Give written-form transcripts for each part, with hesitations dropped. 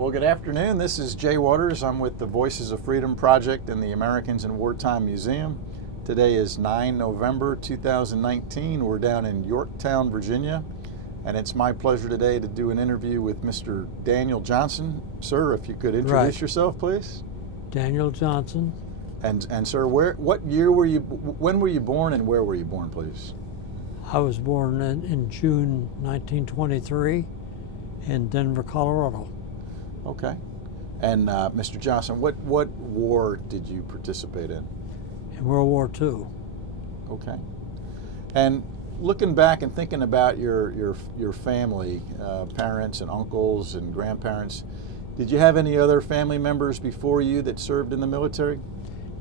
Well, good afternoon. This is Jay Waters. I'm with the Voices of Freedom Project and the Americans in Wartime Museum. Today is 9 November 2019. We're down in Yorktown, Virginia, and it's my pleasure today to do an interview with Mr. Daniel Johnson. Sir, if you could introduce yourself, please. Daniel Johnson. And sir, what year were you, when were you born and where were you born, please? I was born in June 1923 in Denver, Colorado. Okay. And Mr. Johnson, what war did you participate in? In World War II. Okay. And looking back and thinking about your family, parents and uncles and grandparents, did you have any other family members before you that served in the military?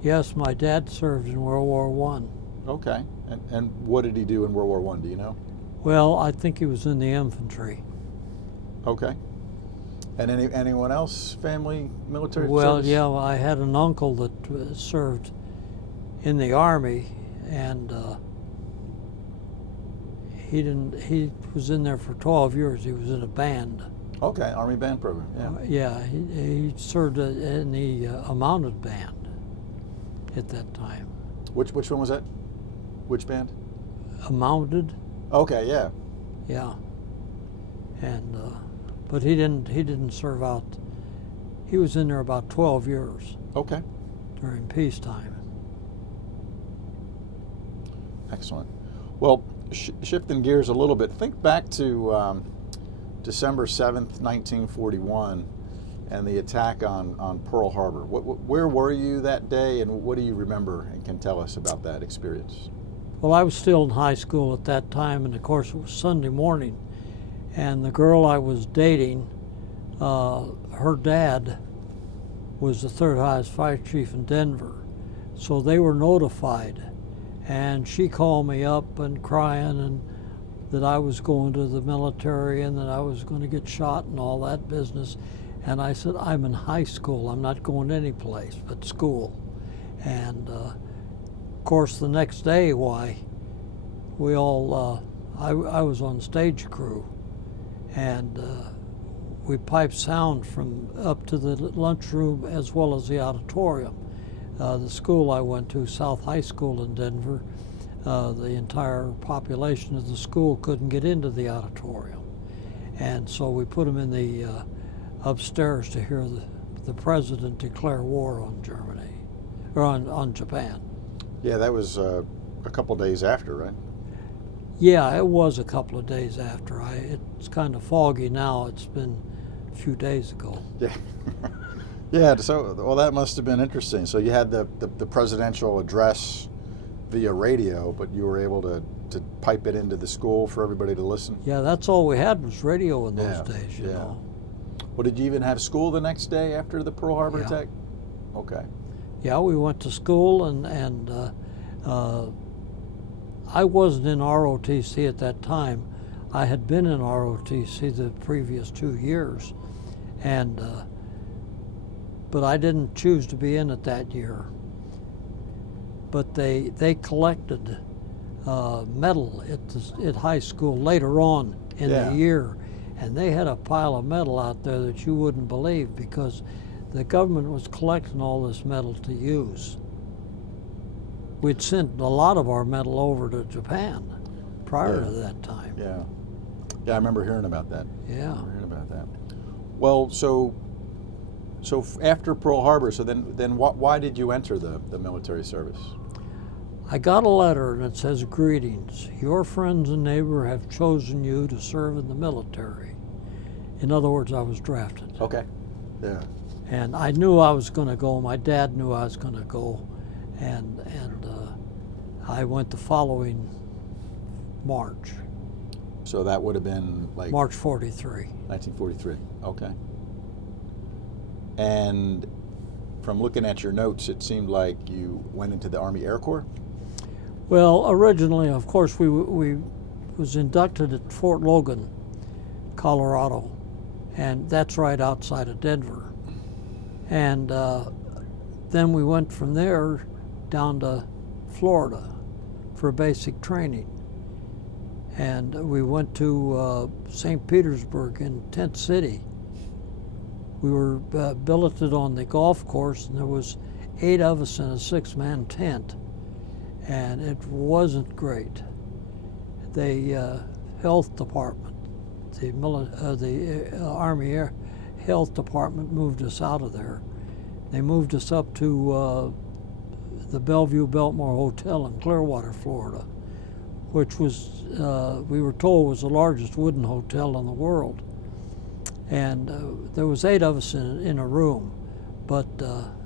Yes, my dad served in World War I. Okay. And what did he do in World War I? Do you know? Well, I think he was in the infantry. Okay. And anyone else, family, military Well, service? yeah, I had an uncle that served in the Army, and he was in there for 12 years. He was in a band. Okay, Army band program, yeah. Yeah, he served in the a mounted band at that time. Which one was that? Which band? A mounted. Okay, yeah. Yeah. And but he didn't serve out. He was in there about 12 years. Okay. During peacetime. Excellent. Well, shifting gears a little bit, think back to December 7th, 1941, and the attack on Pearl Harbor. Where were you that day, and what do you remember and can tell us about that experience? Well, I was still in high school at that time, and of course it was Sunday morning. And the girl I was dating, her dad was the third highest fire chief in Denver. So they were notified. And she called me up and crying and that I was going to the military and that I was going to get shot and all that business. And I said, I'm in high school. I'm not going any place but school. And of course the next day, we all, I was on stage crew. And we piped sound from up to the lunchroom as well as the auditorium. The school I went to, South High School in Denver, the entire population of the school couldn't get into the auditorium. And so we put them in the upstairs to hear the president declare war on Germany, or on Japan. Yeah, that was a couple days after, right? Yeah, it was a couple of days after. It's kind of foggy now. It's been a few days ago. Yeah. Yeah, so, well, that must have been interesting. So you had the presidential address via radio, but you were able to pipe it into the school for everybody to listen? Yeah, that's all we had was radio in those days, you know. Well, did you even have school the next day after the Pearl Harbor attack? Okay. Yeah, we went to school, and I wasn't in ROTC at that time. I had been in ROTC the previous 2 years, and but I didn't choose to be in it that year. But they collected metal at high school later on in the year, and they had a pile of metal out there that you wouldn't believe because the government was collecting all this metal to use. We'd sent a lot of our metal over to Japan prior to that time. Yeah. Yeah, I remember hearing about that. Yeah. Well, so after Pearl Harbor, so then why did you enter the military service? I got a letter and it says, "Greetings. Your friends and neighbor have chosen you to serve in the military." In other words, I was drafted. Okay. Yeah. And I knew I was going to go. My dad knew I was going to go, and I went the following March. So that would have been like March 43. 1943. Okay. And from looking at your notes, it seemed like you went into the Army Air Corps? Well, originally, of course, we was inducted at Fort Logan, Colorado, and that's right outside of Denver. And then we went from there down to Florida for basic training. And we went to St. Petersburg in Tent City We were billeted on the golf course, and there was 8 of us in a 6-man tent, and it wasn't great. The health department, the Army Air Health Department moved us out of there. They moved us up to the Bellevue Biltmore Hotel in Clearwater, Florida, which was, we were told, was the largest wooden hotel in the world. And there was 8 of us in a room, but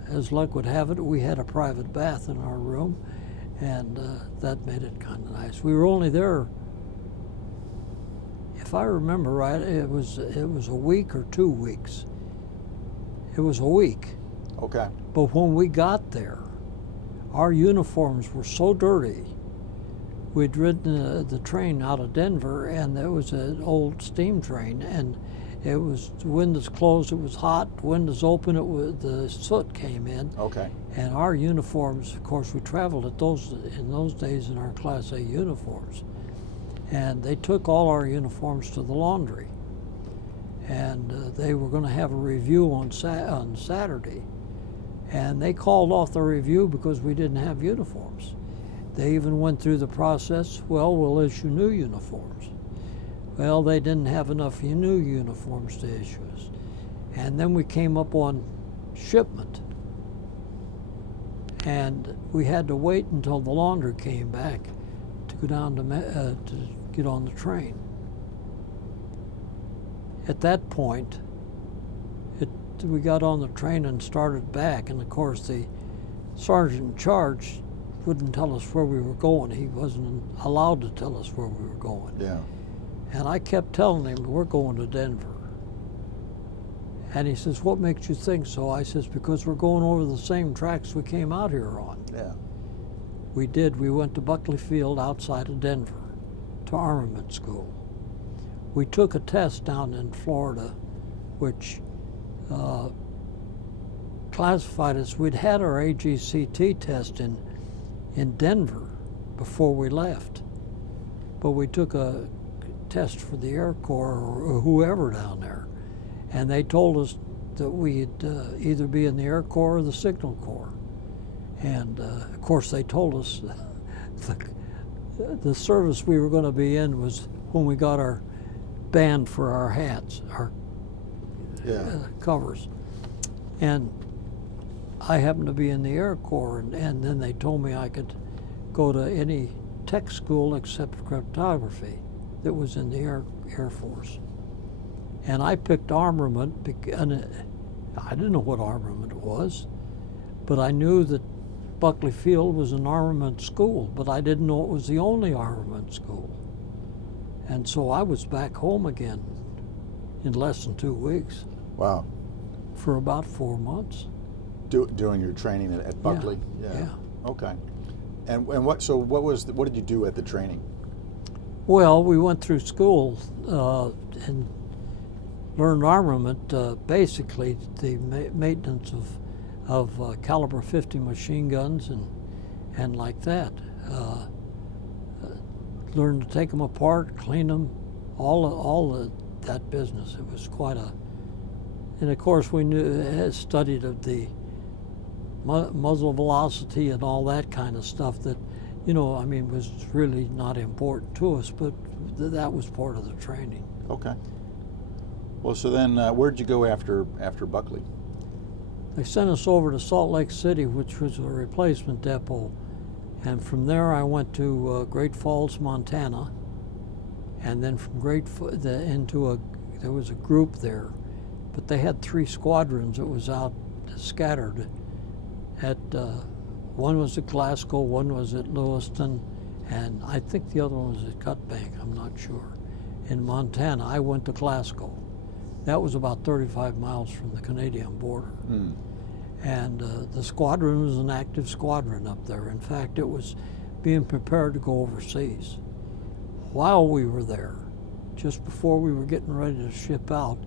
as luck would have it, we had a private bath in our room, and that made it kind of nice. We were only there, if I remember right, it was a week or 2 weeks. It was a week. Okay. But when we got there, our uniforms were so dirty. We'd ridden the train out of Denver, and there was an old steam train, and it was, the windows closed, it was hot, windows open, the soot came in. Okay. And our uniforms, of course, we traveled in those days in our Class A uniforms. And they took all our uniforms to the laundry. And they were going to have a review on Saturday. And they called off the review because we didn't have uniforms. They even went through the process, well, we'll issue new uniforms. Well, they didn't have enough new uniforms to issue us. And then we came up on shipment. And we had to wait until the laundry came back to go down to get on the train. At that point, we got on the train and started back, and of course the sergeant in charge wouldn't tell us where we were going. He wasn't allowed to tell us where we were going. Yeah. And I kept telling him, we're going to Denver. And he says, what makes you think so? I says, because we're going over the same tracks we came out here on. Yeah. We did. We went to Buckley Field outside of Denver to armament school. We took a test down in Florida, which classified us. We'd had our AGCT test in Denver before we left, but we took a test for the Air Corps or whoever down there, and they told us that we'd either be in the Air Corps or the Signal Corps. And of course they told us the service we were going to be in was when we got our band for our hats, our covers. And I happened to be in the Air Corps, and then they told me I could go to any tech school except cryptography that was in the Air Force. And I picked armament, and I didn't know what armament was, but I knew that Buckley Field was an armament school, but I didn't know it was the only armament school. And so I was back home again in less than 2 weeks. Wow. For about 4 months. Doing your training at Buckley? Yeah. Okay. And what did you do at the training? Well, we went through school and learned armament, basically the maintenance of caliber 50 machine guns and like that. Learned to take them apart, clean them, all that business. It was quite a, and of course we studied of the muzzle velocity and all that kind of stuff that, was really not important to us, but that was part of the training. Okay. Well, so then where'd you go after Buckley? They sent us over to Salt Lake City, which was a replacement depot. And from there I went to Great Falls, Montana. And then from there was a group there, but they had 3 squadrons that was out scattered at, one was at Glasgow, one was at Lewiston, and I think the other one was at Cutbank, I'm not sure. In Montana, I went to Glasgow. That was about 35 miles from the Canadian border. Mm. And the squadron was an active squadron up there. In fact, it was being prepared to go overseas. While we were there, just before we were getting ready to ship out,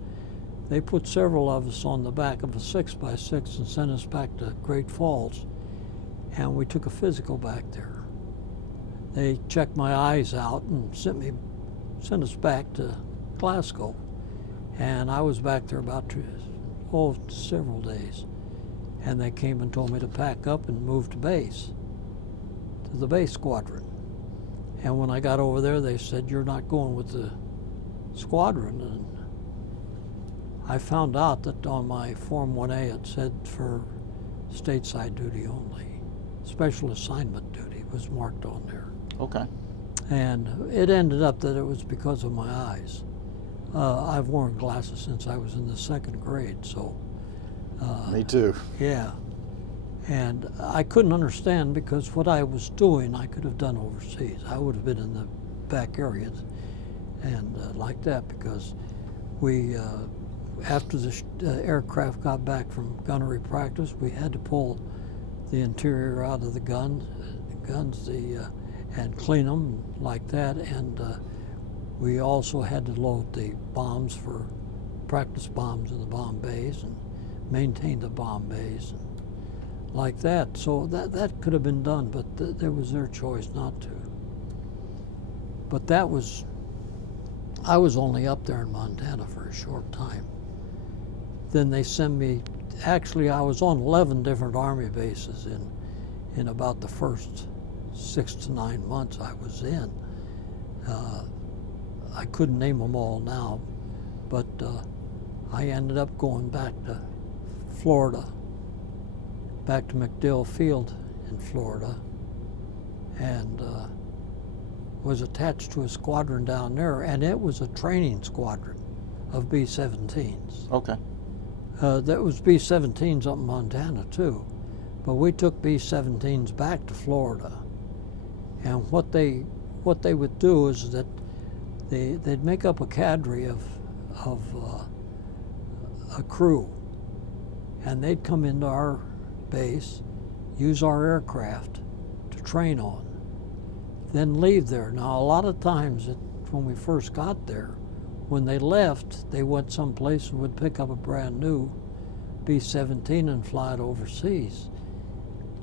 they put several of us on the back of a 6x6 and sent us back to Great Falls. And we took a physical back there. They checked my eyes out and sent us back to Glasgow. And I was back there about several days. And they came and told me to pack up and move to base, to the base squadron. And when I got over there, they said, "You're not going with the squadron." And I found out that on my Form 1A it said for stateside duty only. Special assignment duty was marked on there. Okay. And it ended up that it was because of my eyes. I've worn glasses since I was in the second grade, so. Me too. Yeah. And I couldn't understand, because what I was doing I could have done overseas. I would have been in the back areas and like that, because we, after the aircraft got back from gunnery practice, we had to pull the interior out of the guns, and clean them like that. And we also had to load the bombs for practice bombs in the bomb bays and maintain the bomb bays and like that. So that could have been done, but there was their choice not to. But I was only up there in Montana for a short time. Then they sent me, actually I was on 11 different Army bases in about the first 6 to 9 months I was in. I couldn't name them all now, but I ended up going back to Florida, back to McDill Field in Florida, and was attached to a squadron down there, and it was a training squadron of B-17s. Okay. That was B-17s up in Montana too, but we took B-17s back to Florida. And what they would do is that they'd make up a cadre of a crew, and they'd come into our base, use our aircraft to train on, then leave there. Now, a lot of times when we first got there, when they left, they went someplace and would pick up a brand new B-17 and fly it overseas.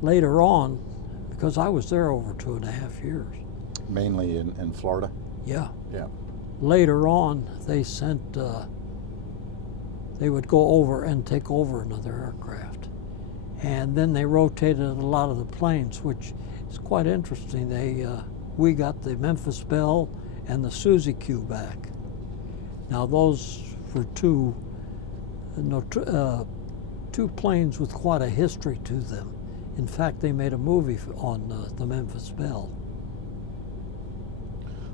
Later on, because I was there over 2.5 years. Mainly in Florida? Yeah. Yeah. Later on, they sent, they would go over and take over another aircraft. And then they rotated a lot of the planes, which is quite interesting. We got the Memphis Belle and the Suzy Q back. Now those were two planes with quite a history to them. In fact, they made a movie on the Memphis Belle.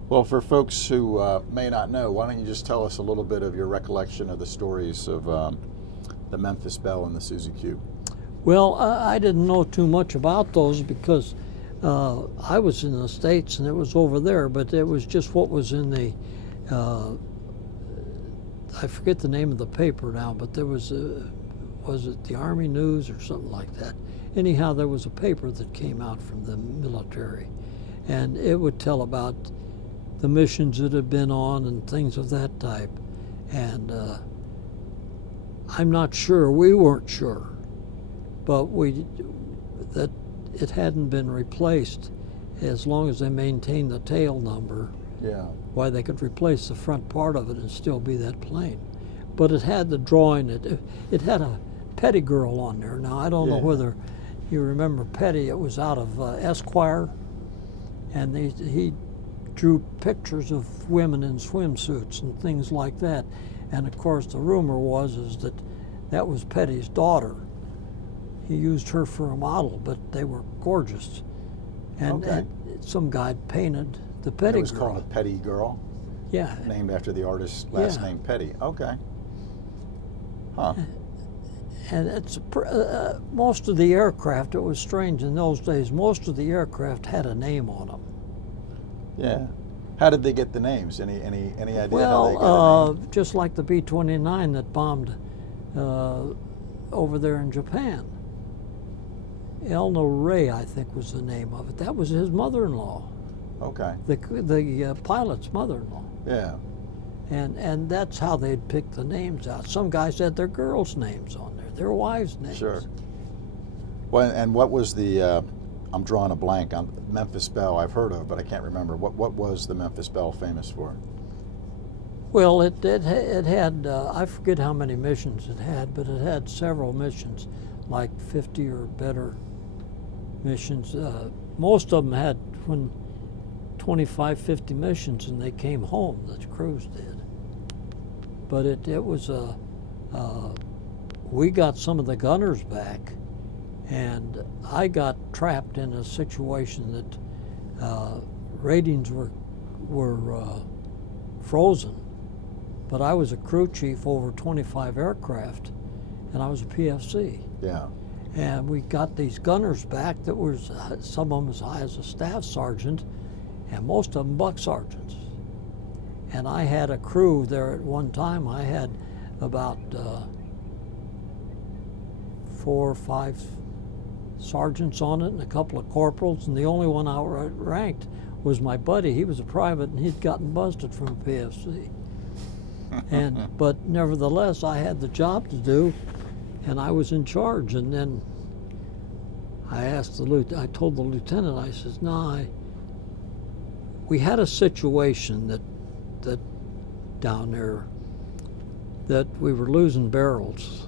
Well, for folks who may not know, why don't you just tell us a little bit of your recollection of the stories of the Memphis Belle and the Suzy Q? Well, I didn't know too much about those because I was in the States and it was over there, but it was just what was in the, I forget the name of the paper now, but there was it the Army News or something like that? Anyhow, there was a paper that came out from the military, and it would tell about the missions that had been on and things of that type. And I'm not sure, we weren't sure, but that it hadn't been replaced as long as they maintained the tail number. Yeah. Why, they could replace the front part of it and still be that plane. But it had the drawing, it had a Petty girl on there. Now, I don't know whether you remember Petty. It was out of Esquire, and he drew pictures of women in swimsuits and things like that. And of course, the rumor was that was Petty's daughter. He used her for a model, but they were gorgeous. And, and some guy painted the Petty girl. It was called a Petty girl? Yeah. Named after the artist's last name, Petty. Okay. Huh. And it's most of the aircraft, it was strange in those days, most of the aircraft had a name on them. Yeah. How did they get the names? Any idea how they got a name? Just like the B-29 that bombed over there in Japan. Elna Ray, I think, was the name of it. That was his mother-in-law. Okay. The pilot's mother-in-law. Yeah. And that's how they'd pick the names out. Some guys had their girls' names on there, their wives' names. Sure. Well, and what was the, I'm drawing a blank on Memphis Belle, I've heard of, but I can't remember. What was the Memphis Belle famous for? Well, it had, I forget how many missions it had, but it had several missions, like 50 or better missions. Most of them had 25, 50 missions, and they came home, the crews did. But it was we got some of the gunners back, and I got trapped in a situation that ratings were frozen. But I was a crew chief over 25 aircraft, and I was a PFC. Yeah. And we got these gunners back that was, some of them as high as a staff sergeant, and most of them buck sergeants. And I had a crew there at one time. I had about 4 or 5 sergeants on it and a couple of corporals, and the only one outranked was my buddy. He was a private, and he'd gotten busted from a PFC. But nevertheless, I had the job to do, and I was in charge. And then I told the lieutenant, I says, "No, we had a situation that down there that we were losing barrels.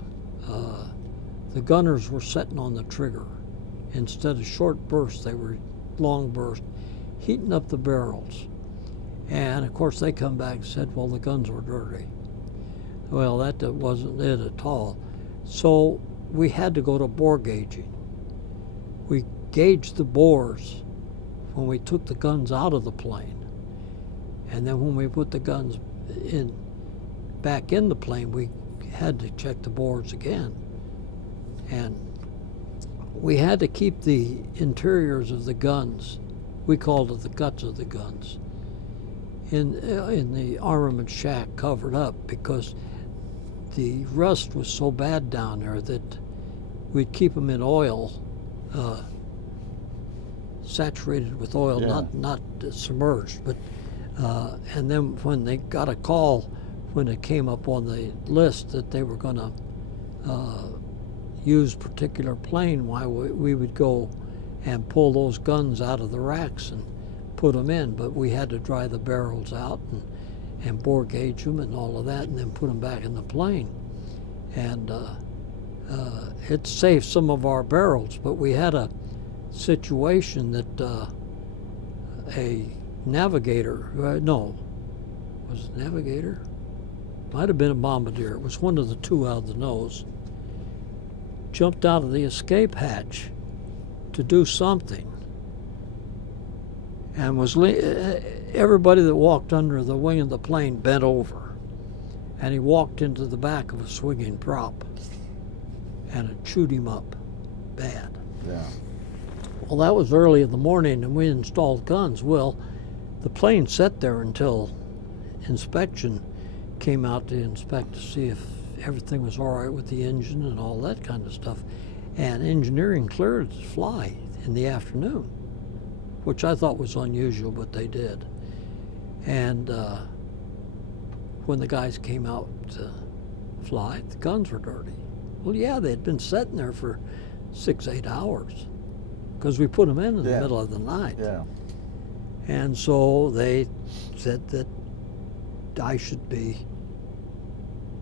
The gunners were sitting on the trigger. Instead of short bursts, they were long bursts, heating up the barrels. And of course they come back and said, well, the guns were dirty. Well, that wasn't it at all. So we had to go to bore gauging. We gauged the bores when we took the guns out of the plane. And then when we put the guns back in the plane, we had to check the bores again. And we had to keep the interiors of the guns, we called it the guts of the guns, in the armament shack covered up, because the rust was so bad down there that we'd keep them in oil, saturated with oil, yeah. not submerged. But and then when they got a call, when it came up on the list that they were going to use particular plane, why we would go and pull those guns out of the racks and put them in. But we had to dry the barrels out and bore gauge them and all of that, and then put them back in the plane. And it saved some of our barrels, but we had a situation that a navigator, was it navigator? Might have been a bombardier. It was one of the two out of the nose. Jumped out of the escape hatch to do something, and everybody that walked under the wing of the plane bent over, and he walked into the back of a swinging prop, and it chewed him up bad. Yeah. Well, that was early in the morning, and we installed guns. Well, the plane sat there until inspection came out to inspect to see if everything was all right with the engine and all that kind of stuff. And engineering cleared to fly in the afternoon, which I thought was unusual, but they did. And when the guys came out to fly, the guns were dirty. Well, yeah, they'd been sitting there for 6-8 hours, because we put them in the middle of the night. Yeah. And so they said that I should be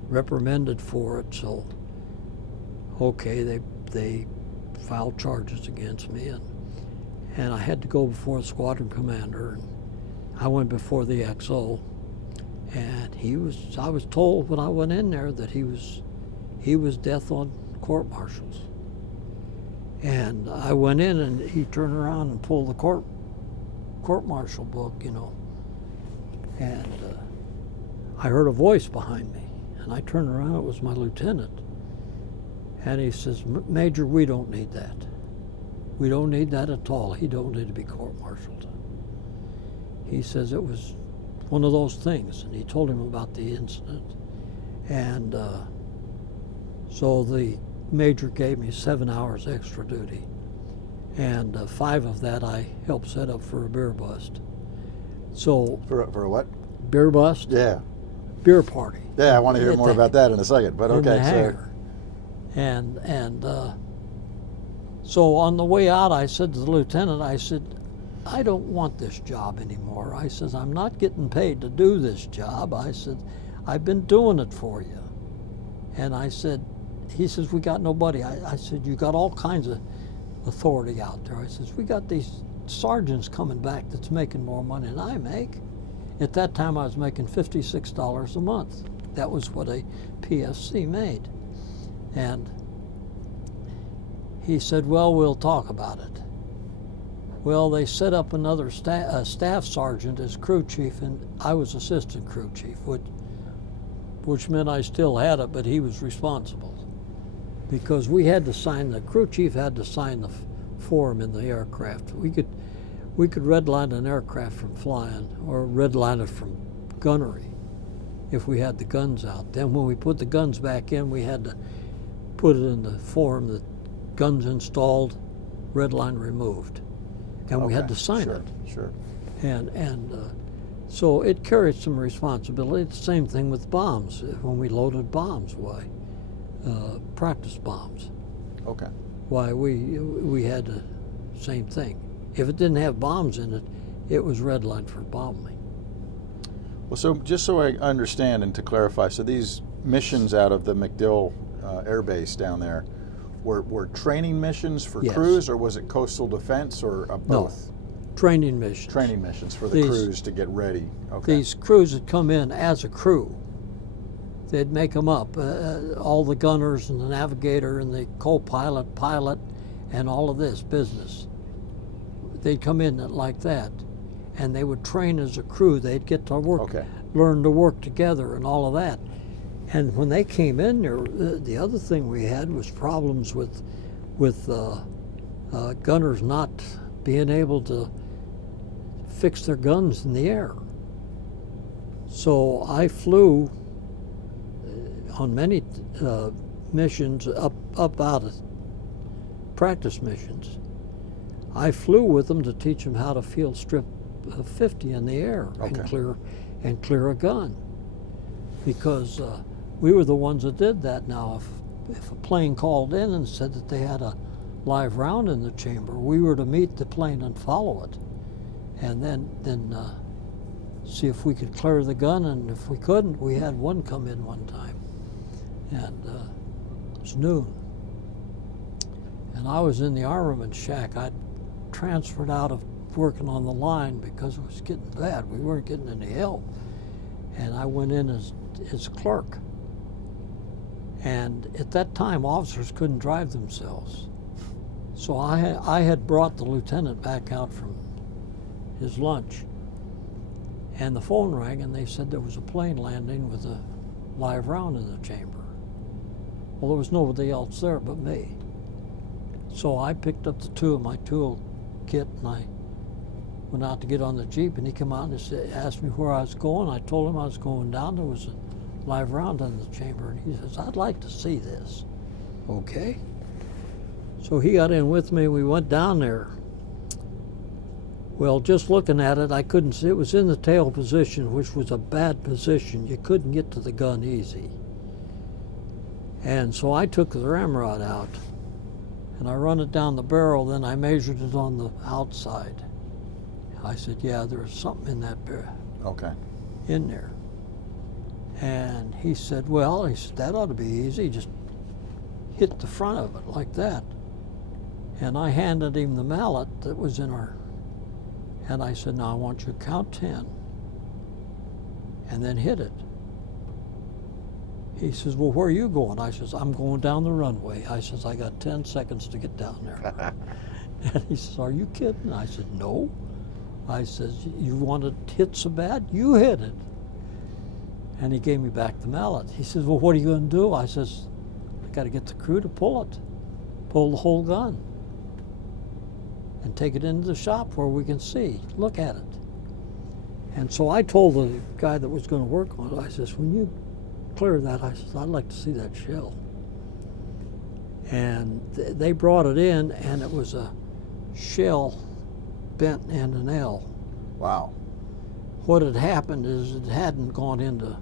reprimanded for it. So, okay, they filed charges against me, and I had to go before the squadron commander. And I went before the XO, and I was told when I went in there that he was death on court-martials. And I went in, and he turned around and pulled the court-martial book, and I heard a voice behind me, and I turned around. It was my lieutenant, and he says, "Major, we don't need that. We don't need that at all. He don't need to be court-martialed." He says it was one of those things, and he told him about the incident. And so the major gave me 7 hours extra duty, and 5 of that I helped set up for a beer bust. So For what? beer bust? Yeah. Beer party. Yeah, I want to hear more about that in a second. But In the okay, so hangar. And so on the way out, I said to the lieutenant, I said, I don't want this job anymore. I says, I'm not getting paid to do this job. I said, I've been doing it for you. And I said, he says, we got nobody. I said, you got all kinds of authority out there. I says, we got these sergeants coming back that's making more money than I make. At that time, I was making $56 a month. That was what a PFC made. And he said, well, we'll talk about it. Well, they set up another staff sergeant as crew chief, and I was assistant crew chief, which meant I still had it, but he was responsible. Because we had to sign, the crew chief had to sign the form in the aircraft. We could redline an aircraft from flying, or redline it from gunnery if we had the guns out. Then when we put the guns back in, we had to put it in the form that guns installed, redline removed. And we had to sign it. Sure. And so it carried some responsibility. The same thing with bombs, when we loaded bombs, practice bombs. Okay. Why, we had the same thing. If it didn't have bombs in it, it was redlined for bombing. Well, so just so I understand and to clarify, so these missions out of the MacDill Air Base down there were training missions for Yes. crews, or was it coastal defense, or both? No, training missions. Training missions for the crews to get ready. Okay. These crews would come in as a crew. They'd make them up, all the gunners and the navigator and the co-pilot, pilot, and all of this business. They'd come in like that, and they would train as a crew. They'd get to work, learn to work together and all of that. And when they came in there, the other thing we had was problems with gunners not being able to fix their guns in the air. So I flew on many missions up out of practice missions. I flew with them to teach them how to field strip 50 in the air and clear a gun, because we were the ones that did that. Now, if a plane called in and said that they had a live round in the chamber, we were to meet the plane and follow it, and then see if we could clear the gun. And if we couldn't, we had one come in one time, and it was noon, and I was in the armament shack. I'd transferred out of working on the line because it was getting bad. We weren't getting any help, and I went in as clerk. And at that time, officers couldn't drive themselves. So I had brought the lieutenant back out from his lunch, and the phone rang, and they said there was a plane landing with a live round in the chamber. Well, there was nobody else there but me. So I picked up my tool kit, and I went out to get on the Jeep, and he came out and asked me where I was going. I told him I was going down. There was a live round in the chamber, and he says, I'd like to see this. Okay. So he got in with me. We went down there. Well, just looking at it, I couldn't see. It was in the tail position, which was a bad position. You couldn't get to the gun easy. And so I took the ramrod out, and I run it down the barrel. Then I measured it on the outside. I said, yeah, there's something in that barrel. Okay. In there. And he said, well, that ought to be easy. Just hit the front of it like that. And I handed him the mallet that was in and I said, now I want you to count 10 and then hit it. He says, well, where are you going? I says, I'm going down the runway. I says, I got 10 seconds to get down there. And he says, are you kidding? I said, no. I says, you want to hit so bad? You hit it. And he gave me back the mallet. He says, well, what are you going to do? I says, I got to get the crew to pull the whole gun, and take it into the shop where we can see, look at it. And so I told the guy that was going to work on it, I says, when you clear that, I says, I'd like to see that shell. And they brought it in, and it was a shell bent end and L. Wow. What had happened is it hadn't gone into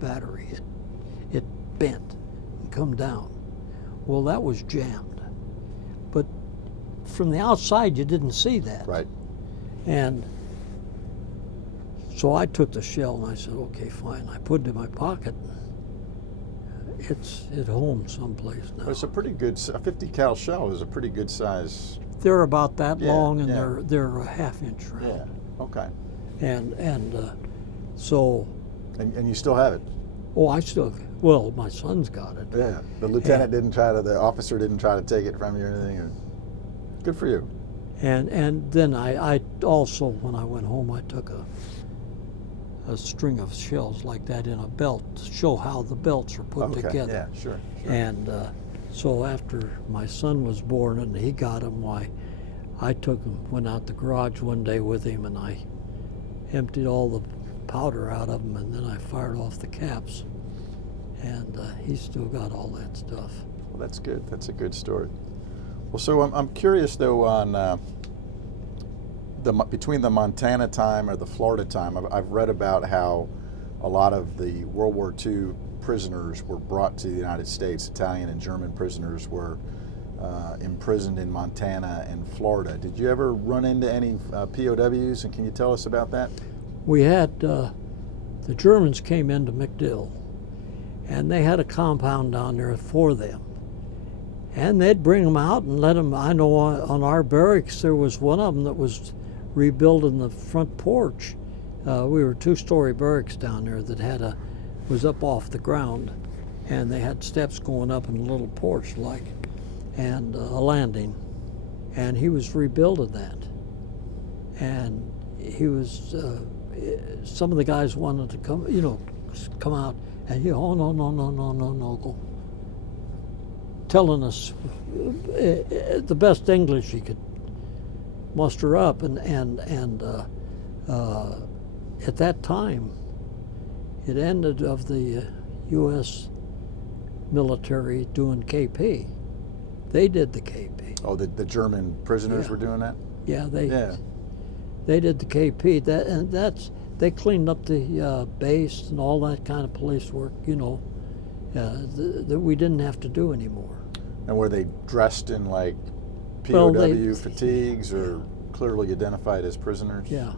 battery. It bent and come down. Well, that was jammed. But from the outside, you didn't see that. Right. And so I took the shell and I said, okay, fine. I put it in my pocket. It's at home someplace now. Well, it's a pretty good, a 50 cal shell is a pretty good size. They're about that long, and yeah. they're a half-inch round. Yeah. Okay. And so. And you still have it? Oh, well, my son's got it. Yeah. The lieutenant the officer didn't try to take it from you or anything? Or, good for you. And then I also, when I went home, I took a string of shells like that in a belt to show how the belts are put together. Yeah, sure. And so after my son was born and he got them, I took him, went out the garage one day with him, and I emptied all the powder out of them, and then I fired off the caps. And he's still got all that stuff. Well, that's good. That's a good story. Well, so I'm curious though on between the Montana time or the Florida time. I've read about how a lot of the World War II prisoners were brought to the United States. Italian and German prisoners were imprisoned in Montana and Florida. Did you ever run into any POWs, and can you tell us about that? We had, the Germans came into MacDill, and they had a compound down there for them. And they'd bring them out and let them, I know on our barracks there was one of them that was rebuilding the front porch. We were a two-story barracks down there that was up off the ground, and they had steps going up in a little porch and a landing. And he was rebuilding that. And he was, some of the guys wanted to come out, and oh, no, go. Telling us the best English he could muster up, and at that time, it ended of the U.S. military doing KP. They did the KP. Oh, the German prisoners were doing that? Yeah, they did the KP. They cleaned up the base and all that kind of police work, that we didn't have to do anymore. And were they dressed in like POW fatigues or clearly identified as prisoners? Yeah.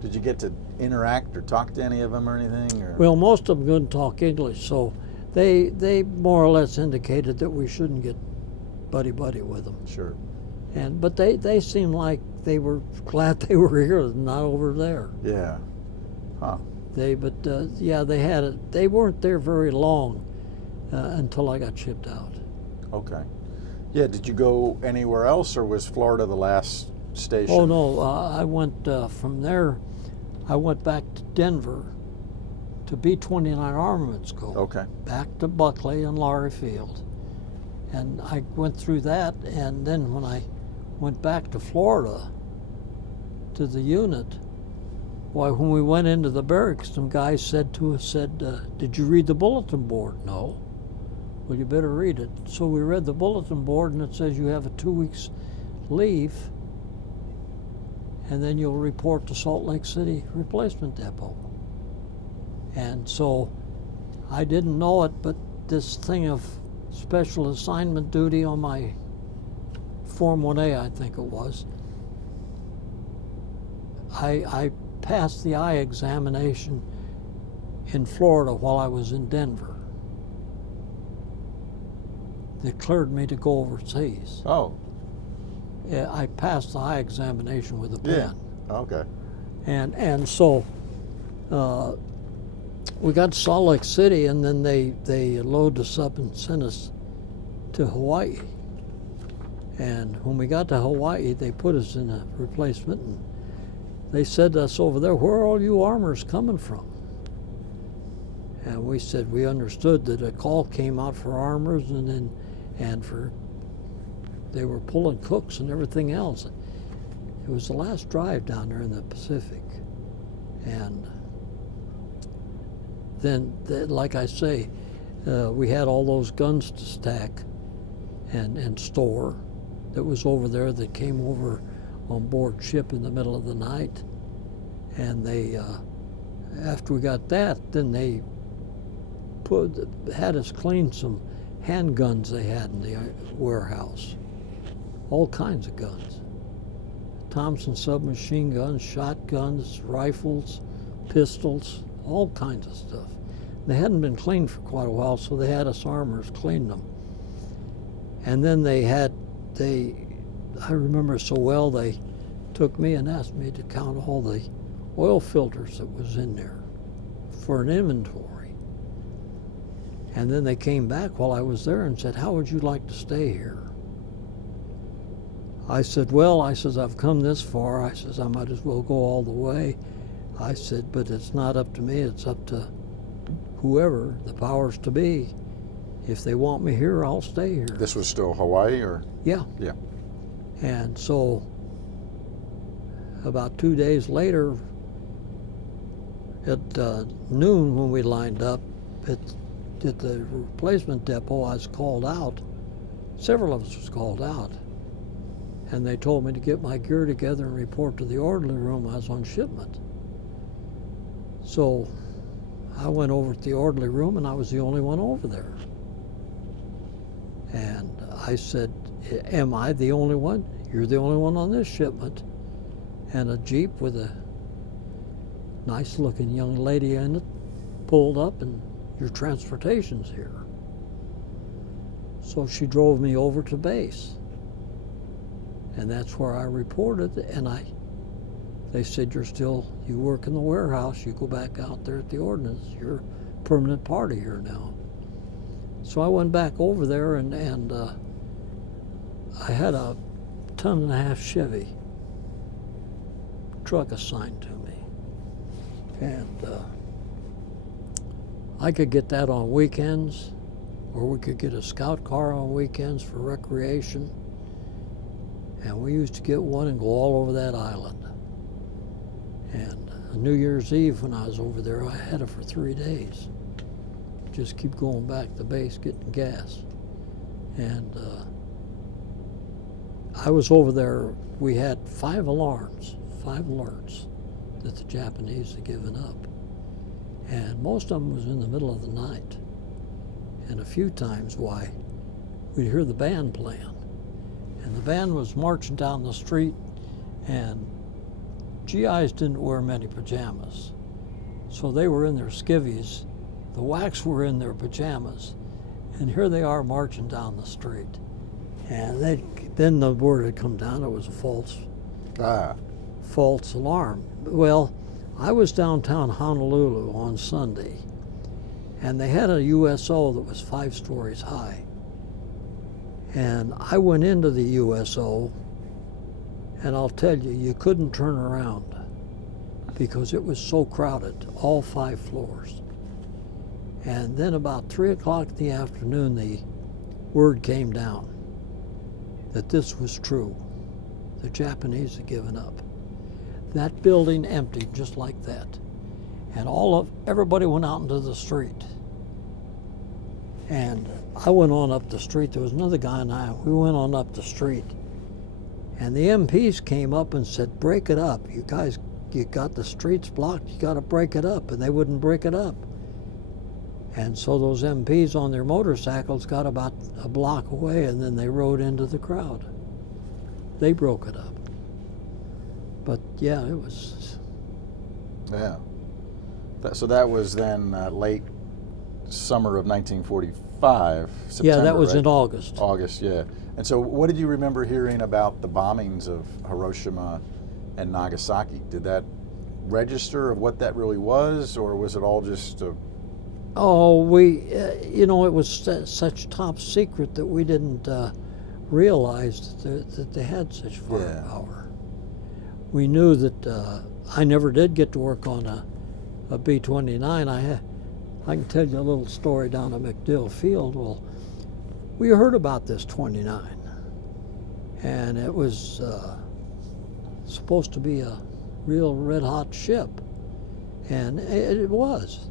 Did you get to interact or talk to any of them or anything? Or? Well, most of them couldn't talk English, so they more or less indicated that we shouldn't get buddy-buddy with them. Sure. But they seemed like they were glad they were here and not over there. Yeah. Huh. They had it. They weren't there very long until I got shipped out. Okay. Yeah, did you go anywhere else, or was Florida the last station? Oh, no, I went from there, I went back to Denver to B-29 Armament School. Okay. Back to Buckley and Buckley Field. And I went through that, and then when I went back to Florida to the unit, when we went into the barracks, some guy said to us, did you read the bulletin board? No. Well, you better read it. So we read the bulletin board, and it says you have a 2 weeks leave, and then you'll report to Salt Lake City Replacement Depot. And so I didn't know it, but this thing of special assignment duty on my Form 1A, I think it was, I passed the eye examination in Florida while I was in Denver. They cleared me to go overseas. Oh. Yeah, I passed the eye examination with a pen. Yeah. Okay. And so we got to Salt Lake City, and then they loaded us up and sent us to Hawaii. And when we got to Hawaii, they put us in a replacement, and they said to us over there, "Where are all you armors coming from?" And we said we understood that a call came out for armors, and they were pulling cooks and everything else. It was the last drive down there in the Pacific. And then, like I say, we had all those guns to stack and store that was over there that came over on board ship in the middle of the night. And they, after we got that, then they had us clean some handguns they had in the warehouse. All kinds of guns. Thompson submachine guns, shotguns, rifles, pistols, all kinds of stuff. They hadn't been cleaned for quite a while, so they had us armors clean them. And then I remember so well, they took me and asked me to count all the oil filters that was in there for an inventory. And then they came back while I was there and said, "How would you like to stay here?" I said, "Well," I says, "I've come this far." I says, "I might as well go all the way." I said, "But it's not up to me, it's up to whoever, the powers to be. If they want me here, I'll stay here." This was still Hawaii, or? Yeah. Yeah. And so about 2 days later, at noon when we lined up at the replacement depot, I was called out. Several of us was called out. And they told me to get my gear together and report to the orderly room. I was on shipment. So I went over to the orderly room, and I was the only one over there. And I said, "Am I the only one?" "You're the only one on this shipment." And a Jeep with a nice looking young lady in it pulled up, and "Your transportation's here." So she drove me over to base. And that's where I reported, and they said, "You work in the warehouse, you go back out there at the ordnance, you're a permanent party here now." So I went back over there, and I had a 1.5-ton Chevy truck assigned to me. And I could get that on weekends, or we could get a scout car on weekends for recreation. And we used to get one and go all over that island. And on New Year's Eve when I was over there, I had it for 3 days. Just keep going back to base, getting gas. And I was over there, we had 5 alarms, 5 alerts that the Japanese had given up. And most of them was in the middle of the night. And a few times, we'd hear the band playing. And the band was marching down the street, and GIs didn't wear many pajamas. So they were in their skivvies, the WACs were in their pajamas, and here they are marching down the street. And then the word had come down, it was a false alarm. Well, I was downtown Honolulu on Sunday, and they had a USO that was 5 stories high. And I went into the USO, and I'll tell you, you couldn't turn around because it was so crowded, all 5 floors. And then about 3 o'clock in the afternoon, the word came down that this was true. The Japanese had given up. That building emptied just like that. And everybody went out into the street. And I went on up the street. There was another guy and we went on up the street. And the MPs came up and said, "Break it up. You guys, you got the streets blocked, you got to break it up." And they wouldn't break it up. And so those MPs on their motorcycles got about a block away, and then they rode into the crowd. They broke it up. But yeah, it was. Yeah. So that was then late summer of 1945, September, yeah, that was right? in August. August, yeah. And so what did you remember hearing about the bombings of Hiroshima and Nagasaki? Did that register of what that really was, or was it all just a... Oh, it was such top secret that we didn't realize that they had such firepower. We knew that I never did get to work on a B-29. I can tell you a little story down at Buckley Field. Well, we heard about this 29, and it was supposed to be a real red-hot ship, and it was.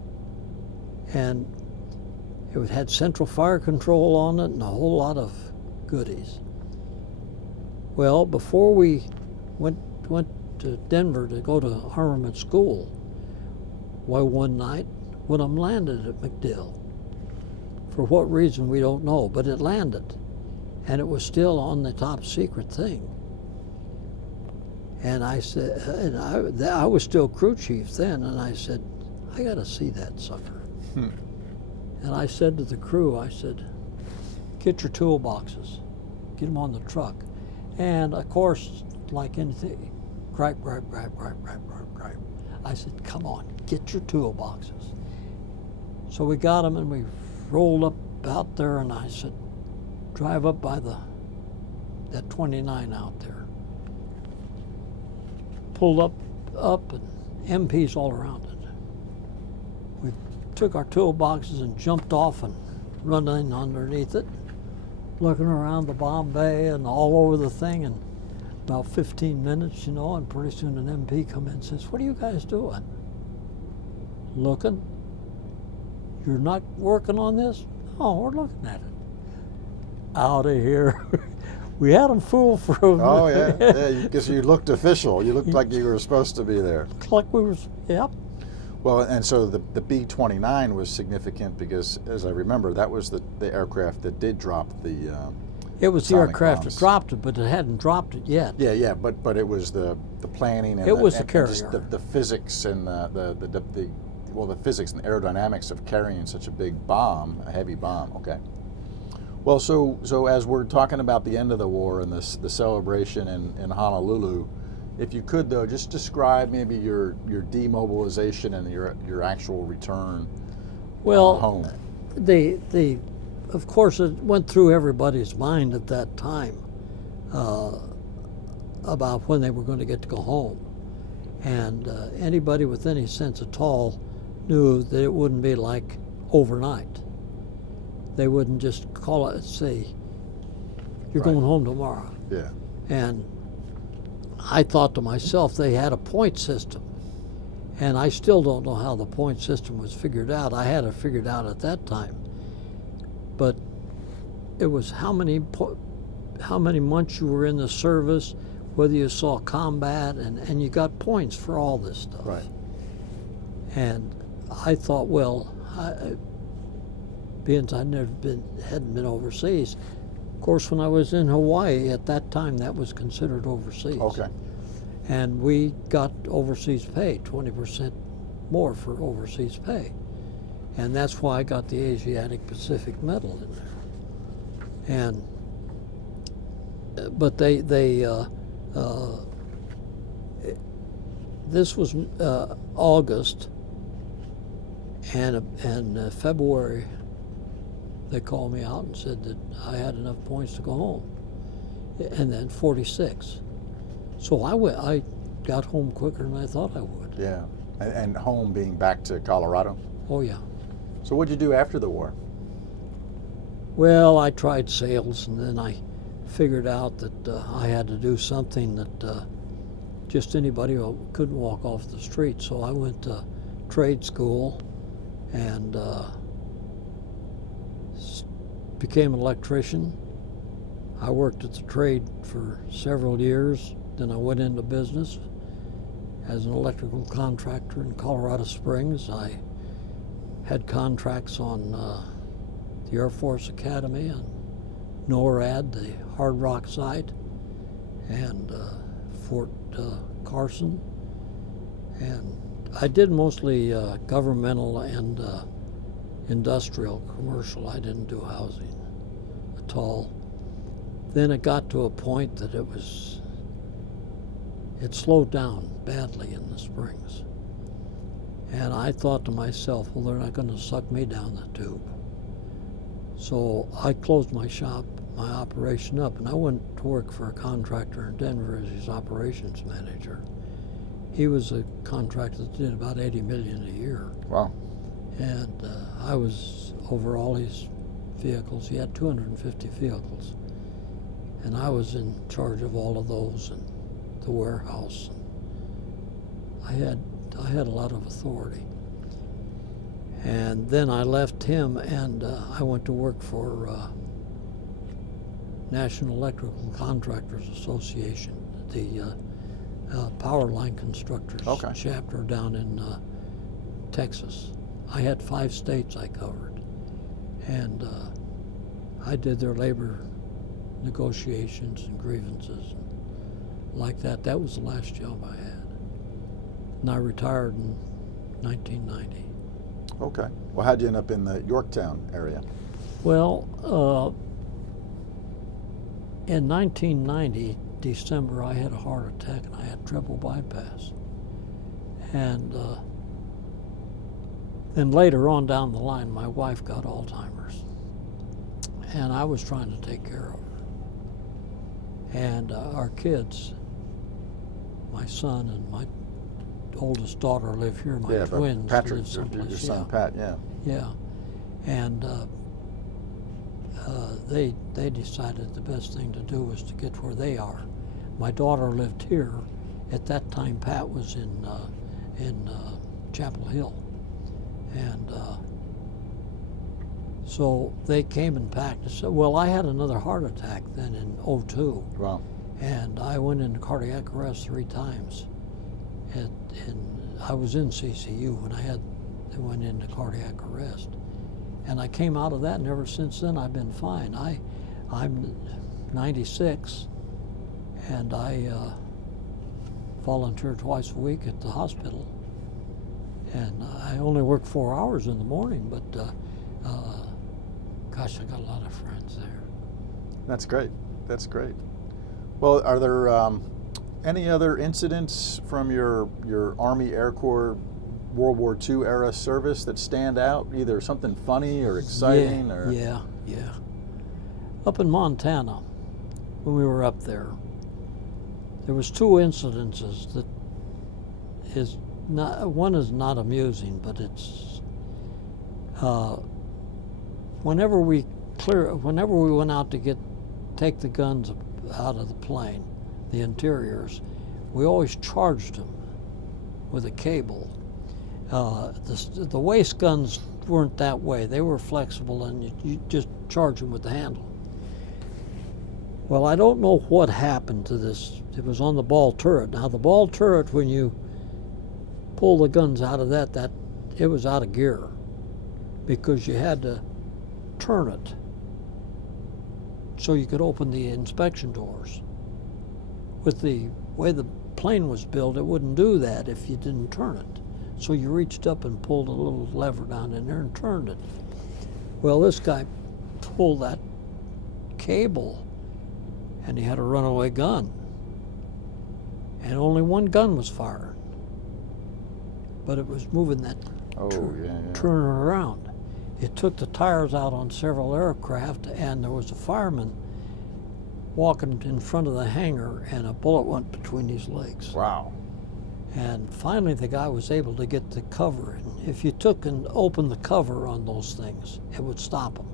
And it had central fire control on it and a whole lot of goodies. Well, before we went to Denver to go to armament school, one night, one of them landed at MacDill. For what reason, we don't know, but it landed. And it was still on the top secret thing. And I said, and I was still crew chief then, and I said, I got to see that sucker. And I said to the crew, I said, get your toolboxes, get them on the truck. And of course, like anything, gripe. I said, come on, get your toolboxes. So we got them and we rolled up out there, and I said, drive up by that 29 out there. Pulled up and MPs all around it. We took our toolboxes and jumped off and run in underneath it, looking around the bomb bay and all over the thing, and about 15 minutes, and pretty soon an MP come in and says, what are you guys doing? Looking. You're not working on this? No, we're looking at it. Out of here. We had them fooled for a minute. Oh, yeah, because you looked official. You looked like you were supposed to be there. Like we were, yep. Well, and so the B-29 was significant because, as I remember, that was the aircraft that did drop the It was the aircraft bombs. that dropped it, but it hadn't dropped it yet. Yeah, but it was the planning and It was the and carrier. just the physics and the physics and aerodynamics of carrying such a big bomb, a heavy bomb. Okay. Well, so as we're talking about the end of the war and the celebration in Honolulu, if you could though, just describe maybe your demobilization and your actual return home. Of course, it went through everybody's mind at that time about when they were going to get to go home, and anybody with any sense at all knew that it wouldn't be like overnight. They wouldn't just call it and say, you're going home tomorrow. Yeah. And I thought to myself, they had a point system. And I still don't know how the point system was figured out. I had it figured out at that time. But it was how many months you were in the service, whether you saw combat, and you got points for all this stuff. Right. And I thought, well, being I hadn't been overseas. Of course, when I was in Hawaii at that time, that was considered overseas. Okay. And we got overseas pay, 20% more for overseas pay, and that's why I got the Asiatic Pacific Medal in there. And but this was August, and February. They called me out and said that I had enough points to go home, and then 46. So I got home quicker than I thought I would. Yeah, and home being back to Colorado. Oh yeah. So what'd you do after the war? Well, I tried sales, and then I figured out that I had to do something that just anybody couldn't walk off the street. So I went to trade school and became an electrician. I worked at the trade for several years. Then I went into business as an electrical contractor in Colorado Springs. I had contracts on the Air Force Academy and NORAD, the Hard Rock site, and Fort Carson. And I did mostly governmental and industrial, commercial. I didn't do housing at all. Then it got to a point that it slowed down badly in the Springs. And I thought to myself, well, they're not going to suck me down the tube. So I closed my shop, my operation up, and I went to work for a contractor in Denver as his operations manager. He was a contractor that did about $80 million a year. Wow. And I was over all his vehicles. He had 250 vehicles. And I was in charge of all of those and the warehouse. I had a lot of authority. And then I left him and I went to work for National Electrical Contractors Association, the power line constructors chapter down in Texas. I had 5 states I covered, and I did their labor negotiations and grievances and like that. That was the last job I had. And I retired in 1990. Okay. Well, how'd you end up in the Yorktown area? Well, in 1990, December, I had a heart attack and I had triple bypass. And then later on down the line, my wife got Alzheimer's. And I was trying to take care of her. And our kids, my son and my oldest daughter live here. My twins Patrick, live someplace. your son Pat, yeah. Yeah, and they decided the best thing to do was to get where they are. My daughter lived here. At that time, Pat was in Chapel Hill, and so they came and packed and said, well, I had another heart attack then in '02. Wow. And I went into cardiac arrest 3 times. I was in CCU when I went into cardiac arrest. And I came out of that, and ever since then I've been fine. I'm 96, and I volunteer twice a week at the hospital. And I only work 4 hours in the morning, but gosh, I got a lot of friends there. That's great. That's great. Well, are there any other incidents from your Army Air Corps World War II era service that stand out? Either something funny or exciting? Yeah. Up in Montana, when we were up there was 2 incidences that is not, one is not amusing, but it's whenever we went out to take the guns out of the plane, the interiors, we always charged them with a cable. The waist guns weren't that way. They were flexible, and you just charge them with the handle. Well, I don't know what happened to this. It was on the ball turret. Now, the ball turret, when you pull the guns out of that it was out of gear, because you had to turn it so you could open the inspection doors. With the way the plane was built, it wouldn't do that if you didn't turn it. So you reached up and pulled a little lever down in there and turned it. Well, this guy pulled that cable, and he had a runaway gun. And only one gun was fired. But it was moving that turning around. It took the tires out on several aircraft, and there was a fireman walking in front of the hangar, and a bullet went between his legs. Wow. And finally the guy was able to get the cover. And if you took and opened the cover on those things, it would stop them.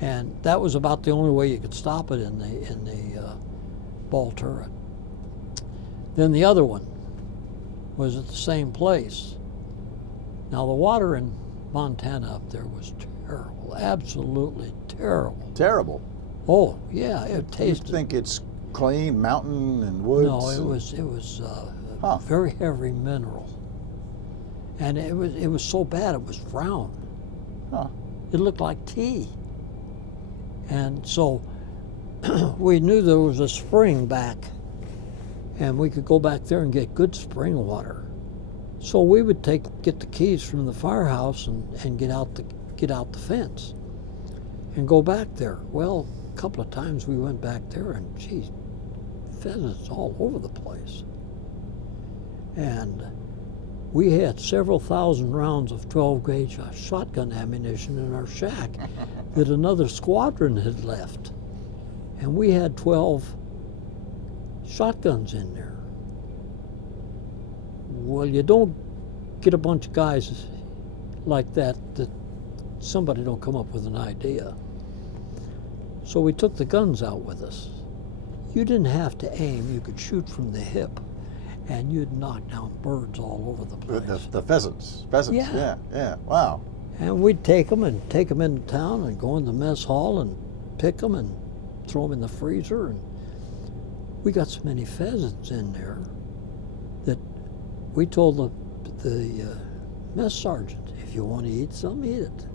And that was about the only way you could stop it in the ball turret. Then the other one was at the same place. Now, the water in Montana up there was terrible, absolutely terrible. Terrible? Oh, yeah, it tasted. You think it's clean, mountain and woods? No, it was very heavy mineral. And it was so bad, it was brown. Huh. It looked like tea. And so we knew there was a spring back, and we could go back there and get good spring water. So we would get the keys from the firehouse and get out the fence and go back there. Well, a couple of times we went back there, and geez, pheasants all over the place. And we had several thousand rounds of 12-gauge shotgun ammunition in our shack that another squadron had left. And we had 12 shotguns in there. Well, you don't get a bunch of guys like that somebody don't come up with an idea. So we took the guns out with us. You didn't have to aim. You could shoot from the hip, and you'd knock down birds all over the place. The pheasants. Yeah. Wow. And we'd take them into town and go in the mess hall and pick them and throw them in the freezer. And we got so many pheasants in there that we told the mess sergeant, if you want to eat some, eat it.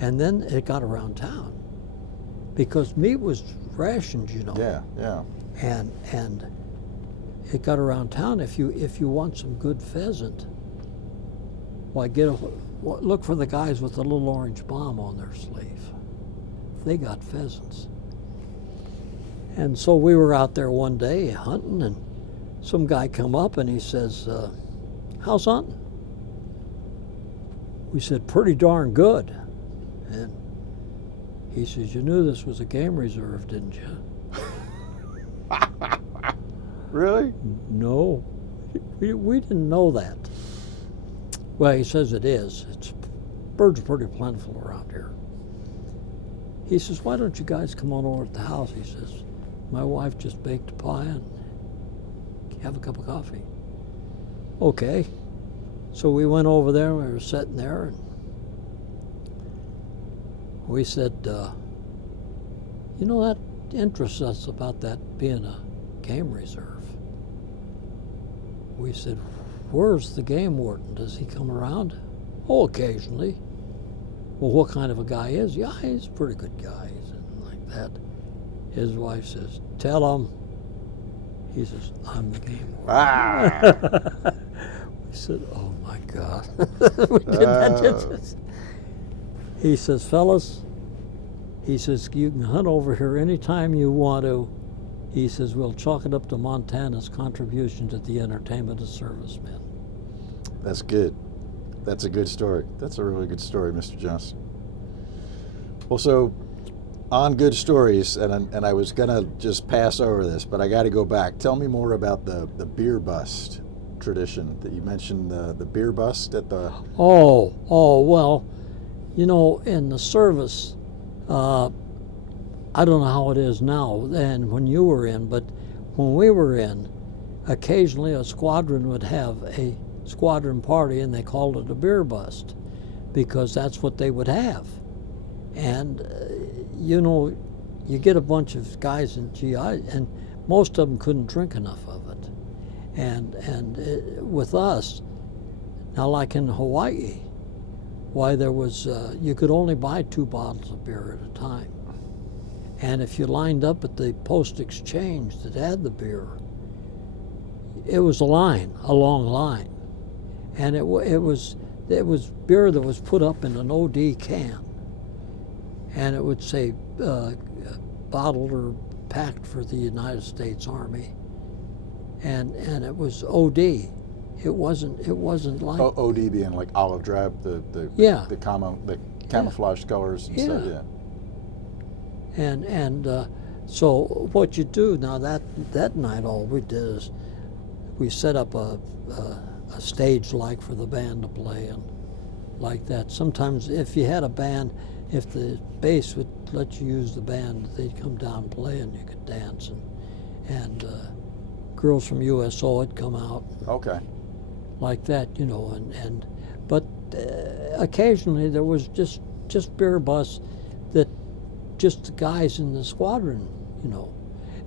And then it got around town, because meat was rationed, you know. Yeah. and it got around town. If you want some good pheasant, why look for the guys with the little orange bomb on their sleeve. They got pheasants. And so we were out there one day hunting, and some guy come up and he says, "How's hunting?" We said, "Pretty darn good." And he says, "You knew this was a game reserve, didn't you?" Really? No, we didn't know that. Well, he says it is. Birds are pretty plentiful around here. He says, "Why don't you guys come on over to the house?" He says, "My wife just baked a pie and have a cup of coffee." Okay. So we went over there and we were sitting there and we said, "You know, that interests us about that being a game reserve." We said, "Where's the game warden? Does he come around?" "Oh, occasionally." "Well, what kind of a guy is he?" "Yeah, he's a pretty good guy." He said, like that. His wife says, "Tell him." He says, "I'm the game warden." Ah. We said, "Oh my God." We did that. He says, "Fellas," he says, "you can hunt over here anytime you want to." He says, "We'll chalk it up to Montana's contribution to the entertainment of servicemen." That's good. That's a good story. That's a really good story, Mr. Johnson. Well, so on good stories, and I was gonna just pass over this, but I got to go back. Tell me more about the beer bust tradition that you mentioned. The beer bust at the. Oh, well, you know, in the service, I don't know how it is now and when you were in, but when we were in, occasionally a squadron would have a squadron party and they called it a beer bust because that's what they would have. And, you know, you get a bunch of guys in GI and most of them couldn't drink enough of it. With us, now like in Hawaii, why there was, you could only buy 2 bottles of beer at a time. And if you lined up at the post exchange that had the beer, it was a long line. And it was beer that was put up in an OD can. And it would say bottled or packed for the United States Army. And it was OD. It wasn't like OD being like olive drab, the camouflaged colors and stuff. Yeah. And so what you do now, that night, all we did is we set up a stage like for the band to play and like that. Sometimes if you had a band, if the bass would let you use the band, they'd come down and play and you could dance and girls from USO had come out. Okay. Like that, you know, but occasionally there was just beer busts that just the guys in the squadron, you know.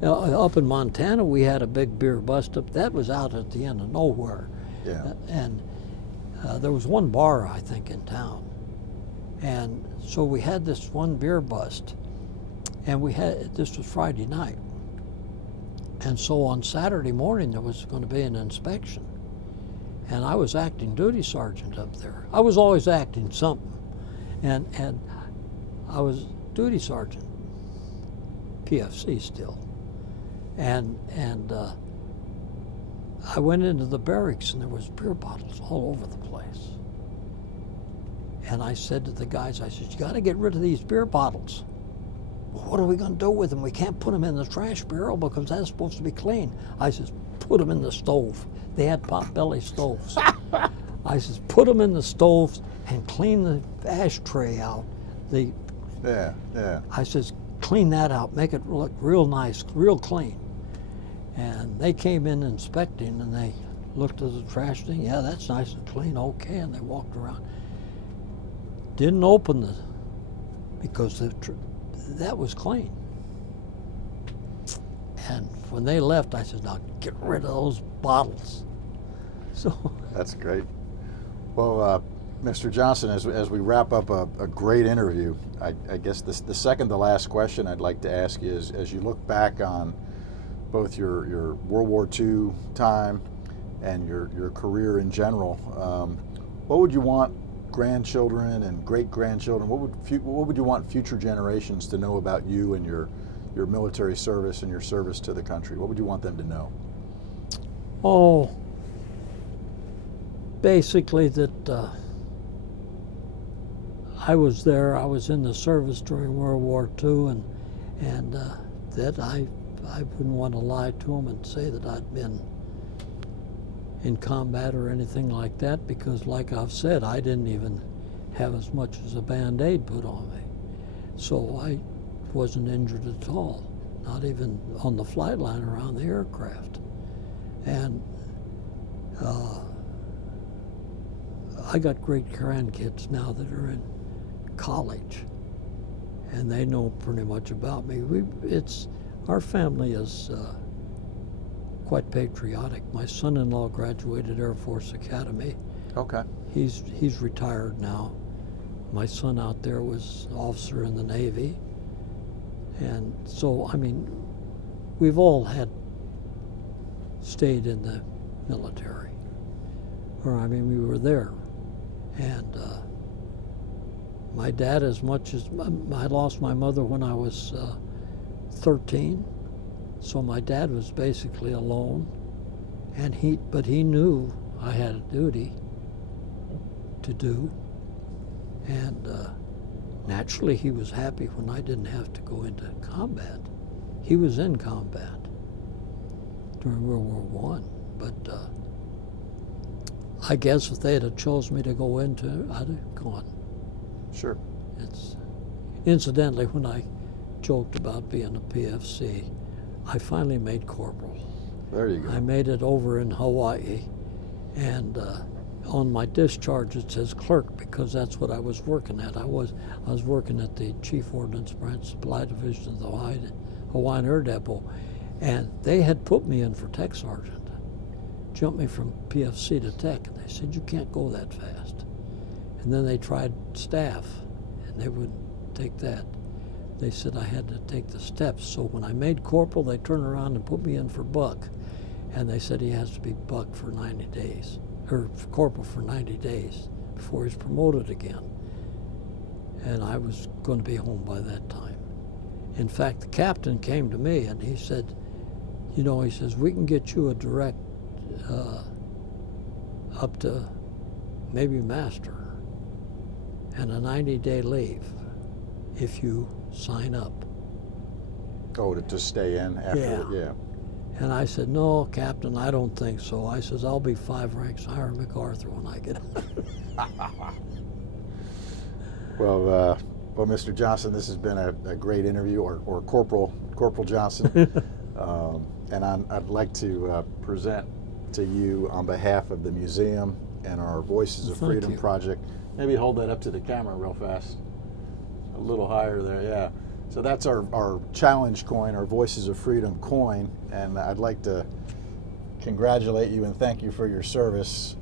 Up in Montana, we had a big beer bust up. That was out at the end of nowhere. Yeah. And there was one bar, I think, in town. And so we had this one beer bust. And this was Friday night. And so on Saturday morning, there was going to be an inspection. And I was acting duty sergeant up there. I was always acting something. And I was duty sergeant, PFC still. And I went into the barracks and there was beer bottles all over the place. And I said to the guys, I said, "You got to get rid of these beer bottles." "Well, what are we going to do with them? We can't put them in the trash barrel because that's supposed to be clean." I says, "Put them in the stove." They had pot-belly stoves. I says, "Put them in the stoves and clean the ashtray out." Yeah. I says, "Clean that out, make it look real nice, real clean." And they came in inspecting and they looked at the trash thing. "Yeah, that's nice and clean, okay." And they walked around. Didn't open because that was clean. And when they left, I said, "Now get rid of those bottles." So that's great. Well, Mr. Johnson, as we wrap up a great interview, I guess the second to last question I'd like to ask you is, as you look back on both your World War II time and your career in general. What would you want grandchildren and great-grandchildren, what would you want future generations to know about you and your military service and your service to the country? What would you want them to know? Oh, basically that I was there. I was in the service during World War II, and that I wouldn't want to lie to them and say that I'd been in combat or anything like that, because like I've said, I didn't even have as much as a Band-Aid put on me. So I wasn't injured at all, not even on the flight line around the aircraft. And I got great grandkids now that are in college, and they know pretty much about me. Our family is quite patriotic. My son-in-law graduated Air Force Academy. Okay. He's retired now. My son out there was an officer in the Navy. And so, I mean, we've all had stayed in the military. Or, I mean, we were there. And my dad, as much as, I lost my mother when I was 13. So my dad was basically alone, but he knew I had a duty to do, and naturally he was happy when I didn't have to go into combat. He was in combat during World War I, but I guess if they'd have chosen me to go into it, I'd have gone. Sure. Incidentally, when I joked about being a PFC, I finally made corporal. There you go. I made it over in Hawaii, and on my discharge it says clerk, because that's what I was working at. I was working at the Chief Ordnance Branch Supply Division of the Hawaiian Air Depot, and they had put me in for tech sergeant, jumped me from PFC to tech, and they said, you can't go that fast. And then they tried staff, and they wouldn't take that. They said I had to take the steps. So when I made corporal, they turned around and put me in for buck. And they said he has to be buck for 90 days, or corporal for 90 days before he's promoted again. And I was going to be home by that time. In fact, the captain came to me and he said, you know, he says, we can get you a direct up to maybe master and a 90-day leave if you sign up. Oh, to stay in after? Yeah. And I said, no, Captain, I don't think so. I says, I'll be 5 ranks higher than MacArthur when I get out. Well, Mr. Johnson, this has been a great interview, or Corporal Johnson. And I'd like to present to you on behalf of the museum and our Voices of Freedom project. Maybe hold that up to the camera real fast. A little higher there, yeah. So that's our challenge coin, our Voices of Freedom coin, and I'd like to congratulate you and thank you for your service